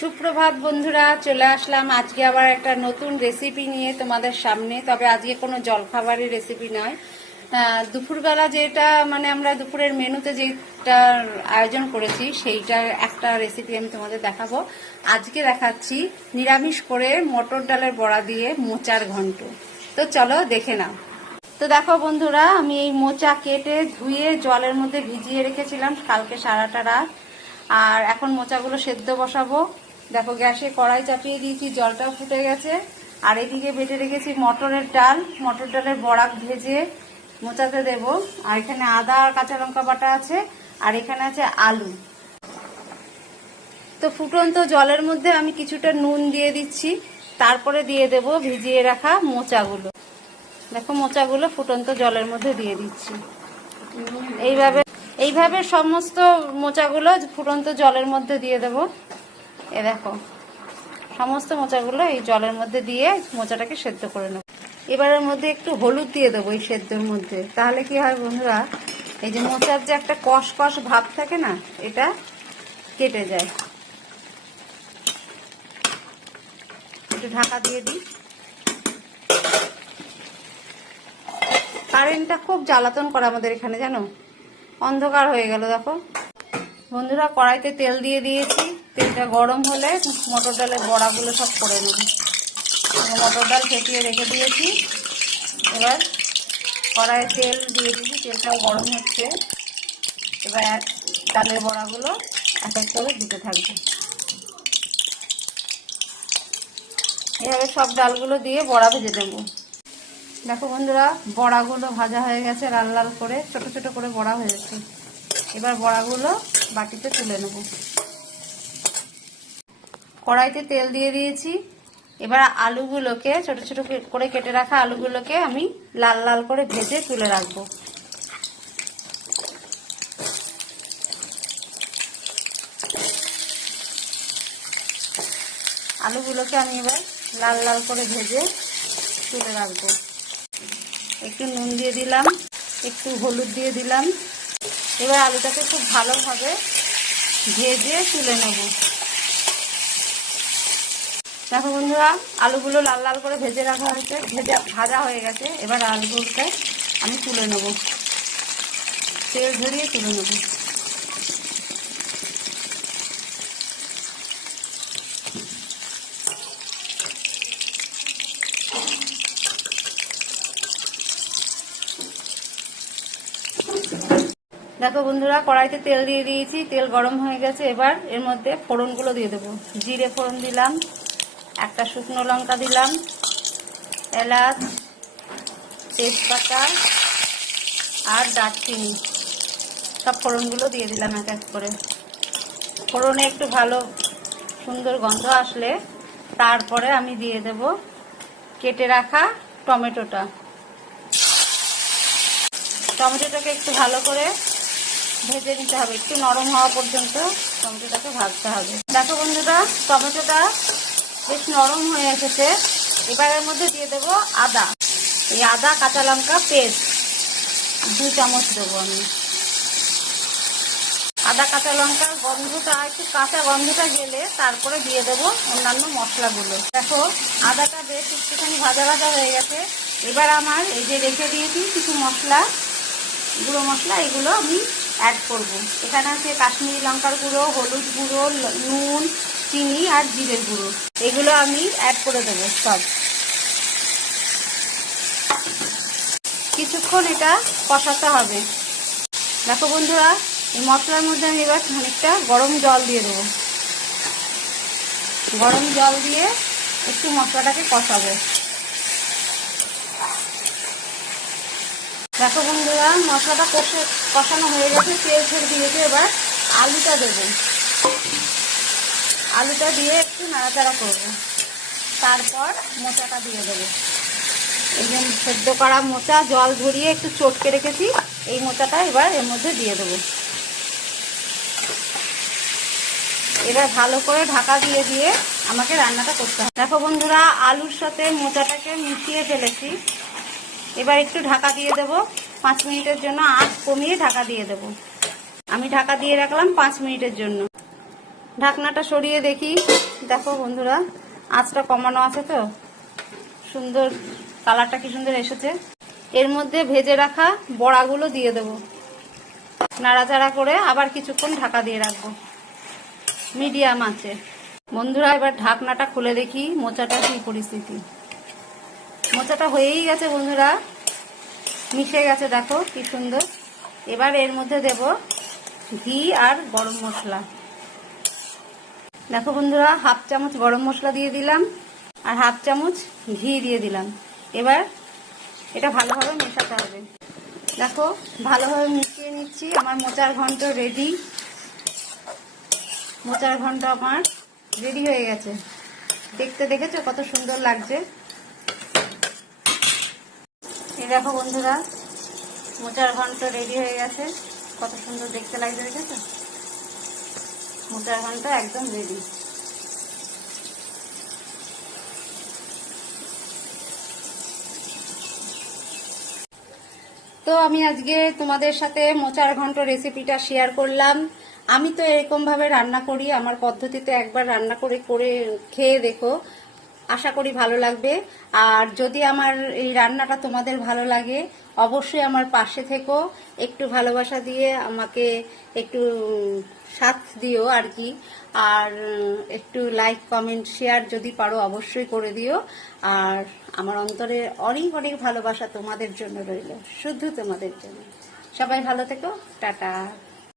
সুপ্রভাত বন্ধুরা, চলে আসলাম। আজকে আবার একটা নতুন রেসিপি নিয়ে তোমাদের সামনে। তবে আজকে কোনো জলখাবারের রেসিপি নয়। দুপুরবেলা যেটা মানে আমরা দুপুরের মেনুতে যেটা আয়োজন করেছি, সেইটার একটা রেসিপি আমি তোমাদের দেখাবো। আজকে দেখাচ্ছি নিরামিষ করে মটর ডালের বড়া দিয়ে মোচার ঘন্ট। তো চলো দেখে নাও। তো দেখো বন্ধুরা, আমি এই মোচা কেটে ধুয়ে জলের মধ্যে ভিজিয়ে রেখেছিলাম কালকে সারাটা রাত। আর এখন মোচাগুলো সেদ্ধ বসাবো। দেখো, গ্যাসে কড়াই চাপিয়ে দিয়েছি, জলটাও ফুটে গেছে। আর এদিকে বেটে রেখেছি মটরের ডাল। মটর ডালের বড়াক ভেজে মোচাতে দেব। আর এখানে আদা আর কাঁচা লঙ্কা বাটা আছে, আর এখানে আছে আলু। তো ফুটন্ত জলের মধ্যে আমি কিছুটা নুন দিয়ে দিচ্ছি। তারপরে দিয়ে দেব ভিজিয়ে রাখা মোচাগুলো। দেখো, মোচাগুলো ফুটন্ত জলের মধ্যে দিয়ে দিচ্ছি। এইভাবে এইভাবে সমস্ত মোচাগুলো ফুটন্ত জলের মধ্যে দিয়ে দেব। এ দেখো, সমস্ত মোচাগুলো এই জলের মধ্যে দিয়ে মোচাটাকে সেদ্ধ করে নেব। এবারের মধ্যে একটু হলুদ দিয়ে দেবো এই সেদ্ধর মধ্যে। তাহলে কি হয় বন্ধুরা, এই যে মোচার যে একটা কষ কষ ভাব থাকে না, এটা কেটে যায়। একটু ঢাকা দিয়ে দিই। কারেন্টটা খুব জ্বালাতন করে আমাদের এখানে, জানো? অন্ধকার হয়ে গেল, দেখো। বন্ধুরা, কড়াইতে তেল দিয়ে দিয়েছি। তেলটা গরম হলে মটর ডালের বড়াগুলো সব করে নেব। মটর ডাল ফেটিয়ে রেখে দিয়েছি। এবার কড়াইয়ে তেল দিয়ে দিয়েছি, তেলটাও গরম হচ্ছে। এবার এক- ডালের বড়াগুলো এক এক করে দিতে থাকবে। এভাবে সব ডালগুলো দিয়ে বড়া ভেজে দেবো দেখো বন্ধুরা, বড়াগুলো ভাজা হয়ে গেছে লাল লাল করে, ছোট ছোট করে বড়া হয়ে গেছে। এবার বড়াগুলো বাটিতে তুলে নেব। কড়াইতে তেল দিয়ে দিয়েছি। এবার আলুগুলোকে ছোট ছোট করে কেটে রাখা আলুগুলোকে আমি লাল লাল করে ভেজে তুলে রাখব। আলুগুলোকে আমি এবার লাল লাল করে ভেজে তুলে রাখব। একটু নুন দিয়ে দিলাম, একটু হলুদ দিয়ে দিলাম। এবার আলুটাকে খুব ভালোভাবে ভেজে তুলে নেব। দেখো বন্ধুরা, আলুগুলো লাল লাল করে ভেজে রাখা হয়েছে, ভেজে ভাজা হয়ে গেছে। এবার আলুগুলোকে আমি তুলে নেব। তেল ধরিয়ে তুলে নেব। দেখো বন্ধুরা, কড়াইতে তেল দিয়ে দিয়েছি, তেল গরম হয়ে গেছে। এবার এর মধ্যে ফোড়নগুলো দিয়ে দেবো। জিরে ফোড়ন দিলাম, একটা শুকনো লঙ্কা দিলাম, এলাচ, তেজপাতা আর দারচিনি। সব ফোড়নগুলো দিয়ে দিলাম এক এক করে। ফোড়নে একটু ভালো সুন্দর গন্ধ আসলে তারপরে আমি দিয়ে দেব কেটে রাখা টমেটোটা। টমেটোটাকে একটু ভালো করে ভেজে নিতে হবে। একটু নরম হওয়া পর্যন্ত টমেটোটাকে ভাজতে হবে। দেখো বন্ধুরা, টমেটোটা বেশ নরম হয়ে এসেছে। এবার এর মধ্যে দিয়ে দেবো আদা। এই আদা, কাঁচা লঙ্কা, পেস্ট। দু চামচ দেবো আমি। আদা, কাঁচা লঙ্কার গন্ধটা, একটু কাঁচা গন্ধটা গেলে তারপরে দিয়ে দেবো অন্যান্য মশলাগুলো। দেখো, আদাটা বেশ একটুখানি ভাজা ভাজা হয়ে গেছে। এবার আমার এই যে রেখে দিয়েছি কিছু মশলা, গুঁড়ো মশলা, এগুলো আমি অ্যাড করব। এখানে আছে কাশ্মীরি লঙ্কার গুঁড়ো, হলুদ গুঁড়ো নুন, চিনি আর জিরের গুঁড়ো। এগুলো আমি অ্যাড করে দেবো সব। কিছুক্ষণ এটা কষাতে হবে। দেখো বন্ধুরা, এই মশলার মধ্যে আমি এবার খানিকটা গরম জল দিয়ে দেবো। গরম জল দিয়ে একটু মশলাটাকে কষাবো। দেখো বন্ধুরা, মশলাটা কষে কষানো হয়ে গেছে, তেল ছেড়ে দিয়েছে এবার আলুটা দেবো। আলুটা দিয়ে একটু নাড়াচাড়া করব। তারপর মোচাটা দিয়ে দেবো। এই যে সেদ্ধ করা মোচা, জল ঝরিয়ে একটু চটকে রেখেছি, এই মোচাটা এবার এর মধ্যে দিয়ে দেবো। এবার ভালো করে ঢাকা দিয়ে দিয়ে আমাকে রান্নাটা করতে হবে। দেখো বন্ধুরা, আলুর সাথে মোচাটাকে মিশিয়ে ফেলেছি। এবার একটু ঢাকা দিয়ে দেব। পাঁচ মিনিটের জন্য আঁচ কমিয়ে ঢাকা দিয়ে দেব। আমি ঢাকা দিয়ে রাখলাম পাঁচ মিনিটের জন্য। ঢাকনাটা সরিয়ে দেখি। দেখো বন্ধুরা, আঁচটা কমানো আছে তো? সুন্দর কালারটা কি সুন্দর এসেছে। এর মধ্যে ভেজে রাখা বড়াগুলো দিয়ে দেবো। নাড়াচাড়া করে আবার কিছুক্ষণ ঢাকা দিয়ে রাখব। মিডিয়াম আছে বন্ধুরা, এবার ঢাকনাটা খুলে দেখি মোচাটা কি পরিস্থিতি। মোচাটা হয়েই গেছে বন্ধুরা। মিশে গেছে, দেখো কি সুন্দর। এবার এর মধ্যে দেব ঘি আর গরম মশলা। দেখো বন্ধুরা, হাফ চামচ গরম মশলা দিয়ে দিলাম আর হাফ চামচ ঘি দিয়ে দিলাম। এবার এটা ভালোভাবে মেশাতে হবে। দেখো, ভালোভাবে মিশিয়ে নিচ্ছি। আমার মোচার ঘন্ট রেডি মোচার ঘন্ট আমার রেডি হয়ে গেছে। দেখতে দেখেছ কত সুন্দর লাগছে? এই দেখো বন্ধুরা, মোচার ঘন্ট রেডি হয়ে গেছে। কত সুন্দর দেখতে লাগছে, দেখেছ? মোচার ঘন্ট একদম রেডি তো আমি আজকে তোমাদের সাথে মোচার ঘন্ট রেসিপিটা শেয়ার করলাম। আমি তো এরকম ভাবে রান্না করি, আমার পদ্ধতিতে একবার রান্না করে করে খেয়ে দেখো। আশা করি ভালো লাগবে। আর যদি আমার এই রান্নাটা তোমাদের ভালো লাগে, অবশ্যই আমার পাশে থেকো। একটু ভালোবাসা দিয়ে আমাকে একটু সাথ দিও আর কি। আর একটু লাইক কমেন্ট শেয়ার যদি পারো অবশ্যই করে দিও। আর আমার অন্তরে অনেক অনেক ভালোবাসা তোমাদের জন্য রইল। শুধু তোমাদের জন্য। সবাই ভালো থেকো। টাটা।